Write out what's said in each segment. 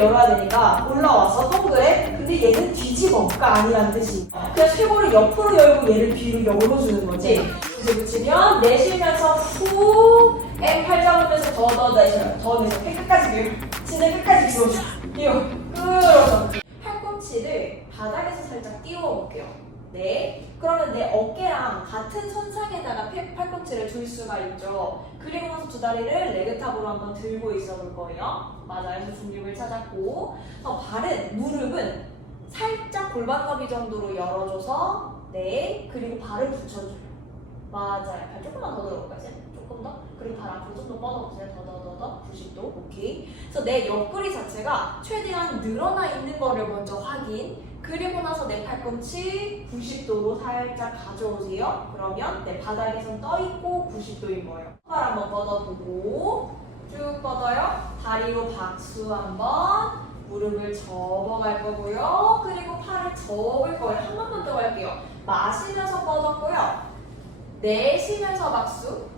열어야 되니까 올라와서 동그래. 근데 얘는 뒤집어가 아니란 뜻이. 그냥 쇄골을 옆으로 열고 얘를 뒤로 열어주는 거지. 이제 붙이면 내쉬면서 후. M 팔 잡으면서 더더 내쉬어요. 더 내쉬어. 끝까지 밀어. 진짜 끝까지 밀어줘. 밀어. 끌어서. 팔꿈치를 바닥에서 살짝 띄워 볼게요. 네. 그러면 내 어깨랑 같은 선상에다가 팔- 팔꿈치를 둘 수가 있죠. 그리고 나서 두 다리를 레그탑으로 한번 들고 있어 볼 거예요. 맞아요. 중립을 찾았고. 어, 발은, 무릎은 살짝 골반 너비 정도로 열어줘서, 네. 그리고 발을 붙여줘요. 맞아요. 발 조금만 더 들어볼까요? 조금 더? 그리고 발 앞으로 좀 더 뻗어보세요. 더, 더, 더, 더. 90도. 오케이. 그래서 내 옆구리 자체가 최대한 늘어나 있는 거를 먼저 확인. 그리고 나서 내 팔꿈치 90도로 살짝 가져오세요. 그러면 내 바닥에선 떠 있고 90도인 거예요. 팔 한번 뻗어보고 쭉 뻗어요. 다리로 박수 한번. 무릎을 접어갈 거고요. 그리고 팔을 접을 거예요. 한 번만 더 할게요. 마시면서 뻗었고요. 내쉬면서 박수.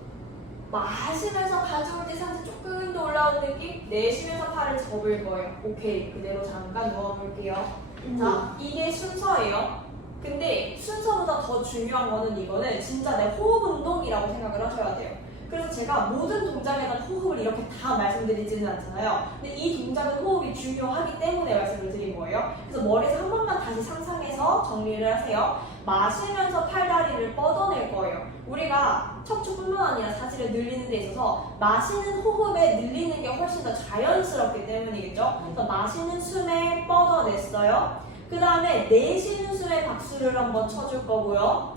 마시면서 가져올 때 상체 조금 더 올라오는 느낌. 내쉬면서 팔을 접을 거예요. 오케이. 그대로 잠깐 누워볼게요. 자, 이게 순서예요. 근데 순서보다 더 중요한 거는 이거는 진짜 내 호흡 운동이라고 생각을 하셔야 돼요. 그래서 제가 모든 동작에다 호흡을 이렇게 다 말씀드리지는 않잖아요. 근데 이 동작은 호흡이 중요하기 때문에 말씀을 드린 거예요. 그래서 머리에서 한 번만 다시 상상해서 정리를 하세요. 마시면서 팔다리를 뻗어낼 거예요. 우리가 척추뿐만 아니라 사지를 늘리는 데 있어서 마시는 호흡에 늘리는 게 훨씬 더 자연스럽기 때문이겠죠. 그래서 마시는 숨에 뻗어냈어요. 그 다음에 내쉬는 숨에 박수를 한번 쳐줄 거고요.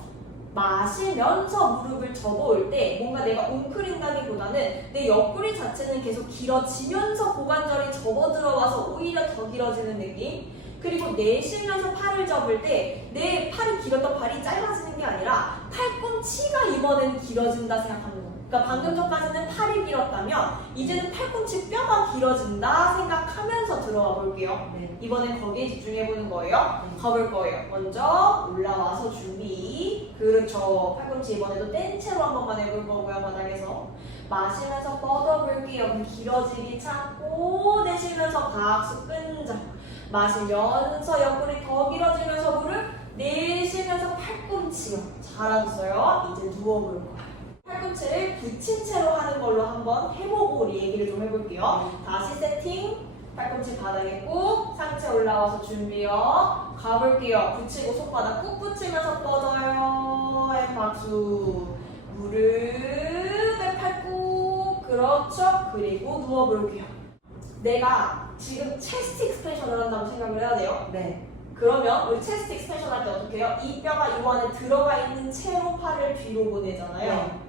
마시면서 무릎을 접어올 때 뭔가 내가 웅크린다기보다는 내 옆구리 자체는 계속 길어지면서 고관절이 접어 들어와서 오히려 더 길어지는 느낌. 그리고 내쉬면서 팔을 접을 때 내 팔이 길었던 발이 짧아지는 게 아니라 팔꿈치가 이번엔 길어진다 생각하는 거예요. 그러니까 방금 전까지는 팔이 길었다면 이제는 팔꿈치 뼈가 길어진다 생각하면서 들어가 볼게요. 네. 이번엔 거기에 집중해 보는 거예요. 가볼 거예요. 먼저 올라와서 준비. 그렇죠. 팔꿈치 이번에도 뗀 채로 한 번만 해볼 거고요. 바닥에서. 마시면서 뻗어볼게요. 길어지기 참고 내쉬면서 박수 끈적. 마시면서 옆구리 더 길어지면서 무릎 내쉬면서 팔꿈치요. 잘하셨어요. 이제 누워볼 거예요. 팔꿈치를 붙인 채로 하는 걸로 한번 해보고 우리 얘기를 좀 해볼게요. 다시 세팅. 팔꿈치 바닥에 꾹 상체 올라와서 준비요. 가볼게요. 붙이고 손바닥 꾹 붙이면서 뻗어요. 앤 박수. 무릎에 팔 꾹. 그렇죠. 그리고 누워볼게요. 내가 지금 체스트 익스펜션을 한다고 생각을 해야 돼요. 네. 그러면 우리 체스트 익스펜션 할 때 어떻게 해요? 이 뼈가 이 안에 들어가 있는 채로 팔을 뒤로 보내잖아요. 네.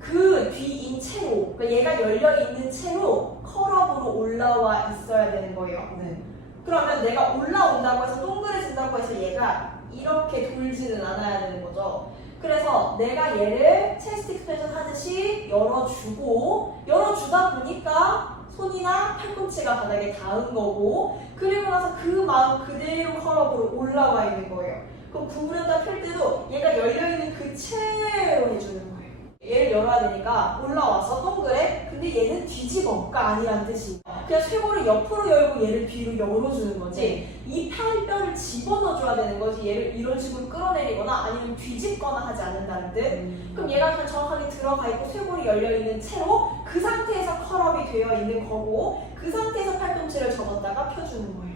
그 뒤인 채로, 그러니까 얘가 열려 있는 채로 컬업으로 올라와 있어야 되는 거예요. 네. 그러면 내가 올라온다고 해서 동그래진다고 해서 얘가 이렇게 돌지는 않아야 되는 거죠. 그래서 내가 얘를 체스트 익스펜션 하듯이 열어주고 열어주다 보니까 손이나 팔꿈치가 바닥에 닿은 거고 그리고 나서 그 마음 그대로 컬업으로 올라와 있는 거예요. 그럼 구부렸다 펼 때도 얘가 열려있는 그 채로 해주는 거예요. 얘를 열어야 되니까 올라와서 동그래? 근데 얘는 뒤집어가 아니란 뜻이 그냥 쇄골을 옆으로 열고 얘를 뒤로 열어주는 거지 이 팔뼈를 집어넣어줘야 되는 거지 얘를 이런 식으로 끌어내리거나 아니면 뒤집거나 하지 않는다는 뜻 그럼 얘가 그냥 정확하게 들어가 있고 쇄골이 열려 있는 채로 그 상태에서 컬업이 되어 있는 거고 그 상태에서 팔꿈치를 접었다가 펴주는 거예요.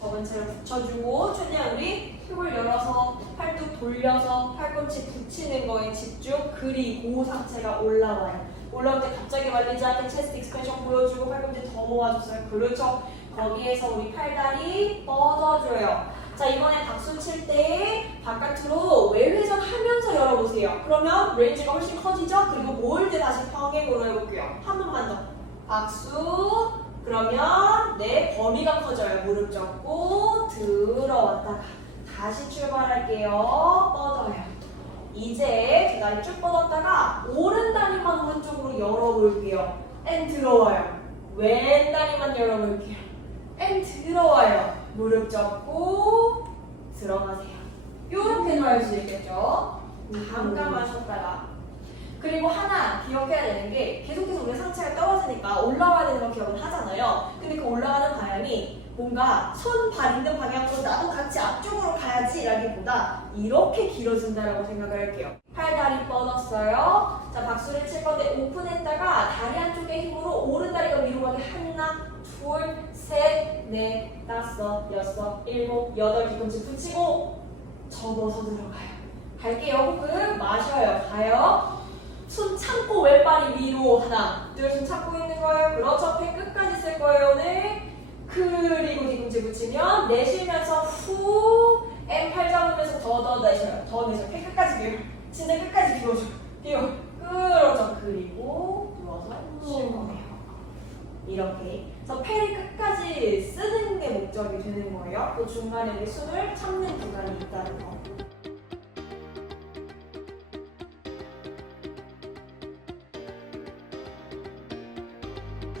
접은 채로 붙여주고 최대한 우리 쇄골 열어서 팔뚝 돌려서 팔꿈치 붙이는 거에 집중 그리고 상체가 올라와요. 올라올 때 갑자기 말리지 않게 체스트 익스펜션 보여주고 팔꿈치 더 모아주세요. 그렇죠. 거기에서 우리 팔다리 뻗어줘요. 자 이번에 박수 칠 때 바깥으로 외회전 하면서 열어보세요. 그러면 레인지가 훨씬 커지죠? 그리고 모을 때 다시 평행으로 해볼게요. 한 번만 더. 박수. 그러면 내 범위가 커져요. 무릎 접고 들어왔다가 다시 출발할게요. 뻗어요. 이제 두 다리 쭉 뻗었다가 오른 다리만 오른쪽으로 열어볼게요. 앤 들어와요. 왼 다리만 열어볼게요. 앤 들어와요. 무릎 접고 들어가세요. 요렇게도 할수 있겠죠? 잠깐 마셨다가 그리고 하나 기억해야 되는 게 계속해서 우리 상체가 떨어지니까 올라와야 되는 거 기억은 하잖아요. 근데 그 올라가는 방향이 뭔가 손, 발 있는 방향으로 나도 같이 앞쪽으로 가야지라기보다 이렇게 길어진다라고 생각을 할게요. 팔다리 뻗었어요. 자, 박수를 칠 건데 오픈했다가 다리 한쪽의 힘으로 오른 다리가 위로 가게 하나, 둘, 셋, 넷, 다섯, 여섯, 일곱, 여덟 뒤꿈치 붙이고 접어서 들어가요. 갈게요. 호흡 마셔요. 가요. 손 참고 왼발이 위로 하나, 둘, 손 참고 있는 거예요. 그렇죠. 배 끝까지 쓸 거예요. 오늘. 그리고 뒤꿈치 붙이면 내쉬면서 후 M8 잡으면서 더 더 내쉬어요. 더 내쉬어요. 배 끝까지 밀어. 진짜 끝까지 비워줘. 비워. 그렇죠. 그리고 누워서 쉴 거예요. 이렇게. 그래서 폐를 끝까지 쓰는 게 목적이 되는 거예요. 또 중간에 우리 숨을 참는 구간이 있다는 거.